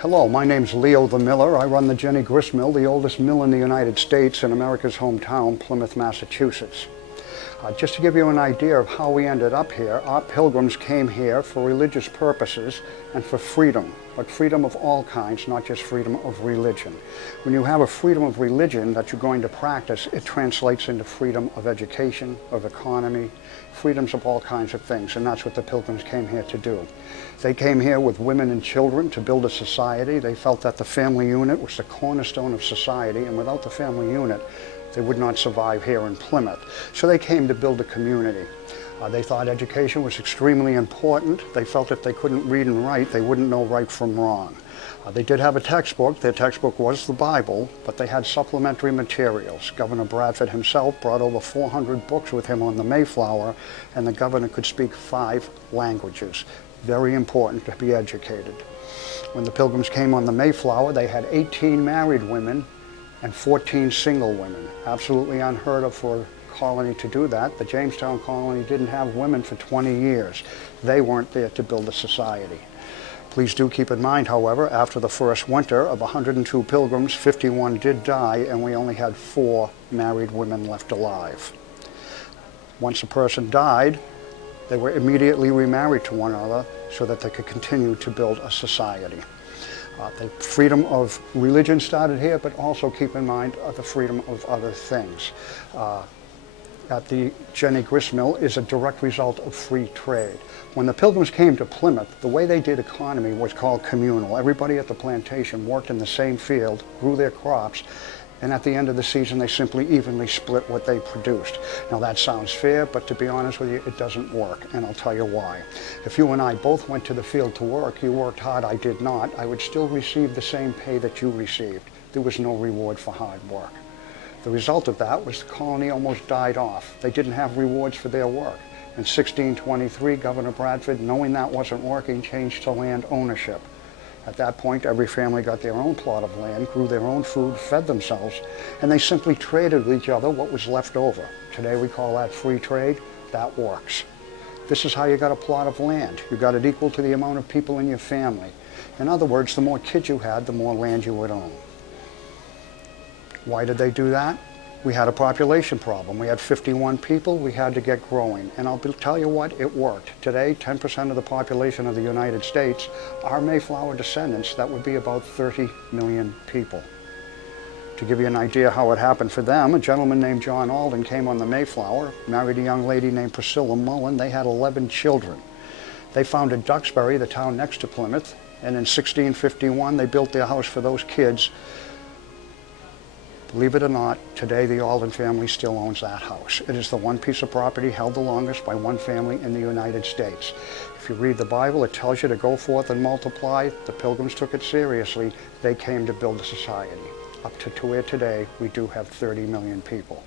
Hello, my name's Leo the Miller. I run the Jenney Grist Mill, the oldest mill in the United States in America's hometown, Plymouth, Massachusetts. Just to give you an idea of how we ended up here, our pilgrims came here for religious purposes and for freedom, but freedom of all kinds, not just freedom of religion. When you have a freedom of religion that you're going to practice, it translates into freedom of education, of economy, freedoms of all kinds of things, and that's what the pilgrims came here to do. They came here with women and children to build a society. They felt that the family unit was the cornerstone of society, and without the family unit, they would not survive here in Plymouth. So they came to build a community. They thought education was extremely important. They felt if they couldn't read and write, they wouldn't know right from wrong. They did have a textbook. Their textbook was the Bible, but they had supplementary materials. Governor Bradford himself brought over 400 books with him on the Mayflower, and the governor could speak 5 languages. Very important to be educated. When the pilgrims came on the Mayflower, they had 18 married women and 14 single women. Absolutely unheard of for a colony to do that. The Jamestown colony didn't have women for 20 years. They weren't there to build a society. Please do keep in mind, however, after the first winter of 102 pilgrims, 51 did die, and we only had 4 married women left alive. Once a person died, they were immediately remarried to one another so that they could continue to build a society. The freedom of religion started here, but also keep in mind the freedom of other things. At the Jenney Grist Mill is a direct result of free trade. When the pilgrims came to Plymouth, the way they did economy was called communal. Everybody at the plantation worked in the same field, grew their crops, and at the end of the season they simply evenly split what they produced. Now that sounds fair, but to be honest with you, it doesn't work, and I'll tell you why. If you and I both went to the field to work, you worked hard, I did not, I would still receive the same pay that you received. There was no reward for hard work. The result of that was the colony almost died off. They didn't have rewards for their work. In 1623, Governor Bradford, knowing that wasn't working, changed to land ownership. At that point, every family got their own plot of land, grew their own food, fed themselves, and they simply traded with each other what was left over. Today we call that free trade. That works. This is how you got a plot of land. You got it equal to the amount of people in your family. In other words, the more kids you had, the more land you would own. Why did they do that? We had a population problem. We had 51 people. We had to get growing. And I'll tell you what, it worked. Today, 10% of the population of the United States are Mayflower descendants. That would be about 30 million people. To give you an idea how it happened for them, a gentleman named John Alden came on the Mayflower, married a young lady named Priscilla Mullen. They had 11 children. They founded Duxbury, the town next to Plymouth, and in 1651 they built their house for those kids. Believe it or not, today the Alden family still owns that house. It is the one piece of property held the longest by one family in the United States. If you read the Bible, it tells you to go forth and multiply. The pilgrims took it seriously. They came to build a society. Up to where today we do have 30 million people.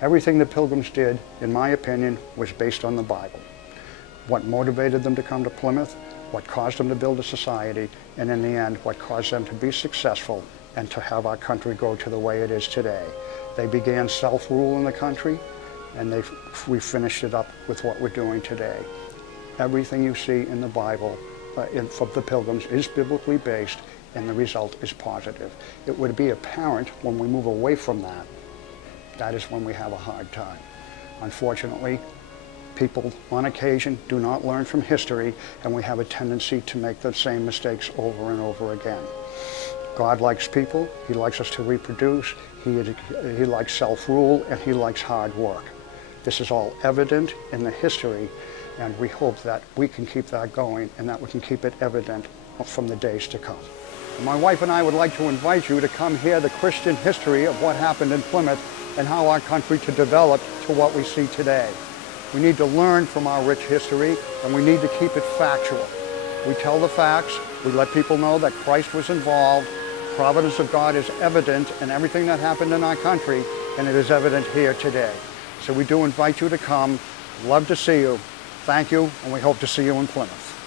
Everything the pilgrims did, in my opinion, was based on the Bible. What motivated them to come to Plymouth, what caused them to build a society, and in the end, what caused them to be successful and to have our country go to the way it is today. They began self-rule in the country, and we finished it up with what we're doing today. Everything you see in the Bible from the pilgrims is biblically based, and the result is positive. It would be apparent when we move away from that. That is when we have a hard time. Unfortunately, people on occasion do not learn from history, and we have a tendency to make the same mistakes over and over again. God likes people, He likes us to reproduce, He likes self-rule, and He likes hard work. This is all evident in the history, and we hope that we can keep that going and that we can keep it evident from the days to come. My wife and I would like to invite you to come hear the Christian history of what happened in Plymouth and how our country to develop to what we see today. We need to learn from our rich history, and we need to keep it factual. We tell the facts, we let people know that Christ was involved, providence of God is evident in everything that happened in our country, and it is evident here today. So we do invite you to come. Love to see you. Thank you, and we hope to see you in Plymouth.